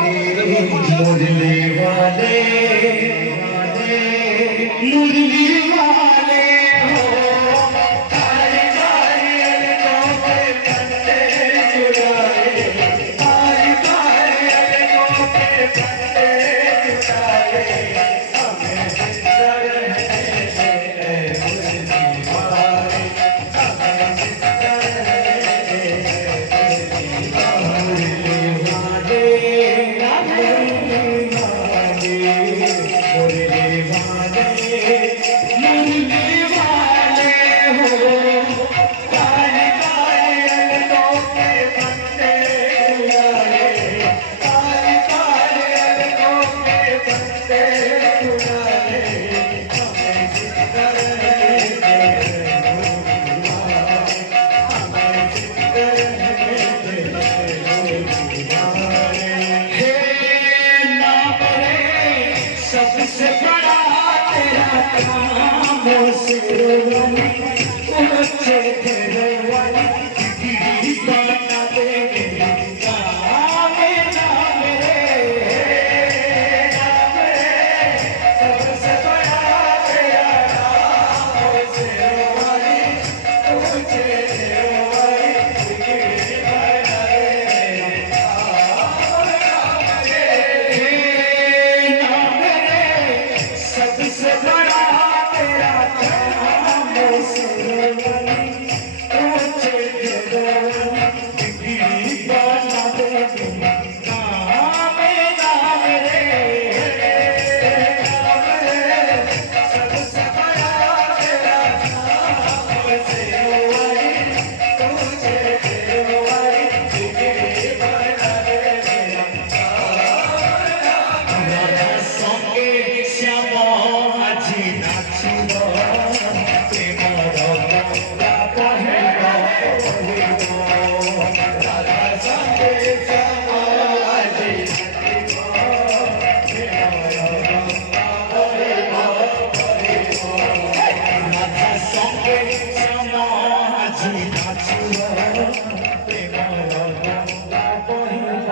मुरली वाले मुरली वाले हो तारी तारी अलगों पे पत्ते चुराए तारी तारी अलगों पे पत्ते चुराए हमें जिंदा रहने दे मुरली वाले हमें जिंदा रहने दे मुरली वाले सबसे बड़ा तेरा काम सिरवानी ऊंचे तेरे वाली गिरी बना दे नाम नाम रे सबसे बड़ा तेरा काम सिरवानी ऊंचे तेरे वाली गिरी बना दे सबसे बड़ा तेरा काम सिरवानी ऊंचे तेरे गिरी बना दे नाम नाम रे सबसे बड़ा तेरा काम सिरवानी ऊंचे तेरे गिरी बना दे राधा संगे श्याम আজি নাচিব প্রেমর গঙ্গা বহিব রাধা সঙ্গে শ্যাম আজি নাচিব প্রেমর গঙ্গা বহিব রাধা সঙ্গে শ্যাম আজি নাচিব প্রেমর গঙ্গা বহিব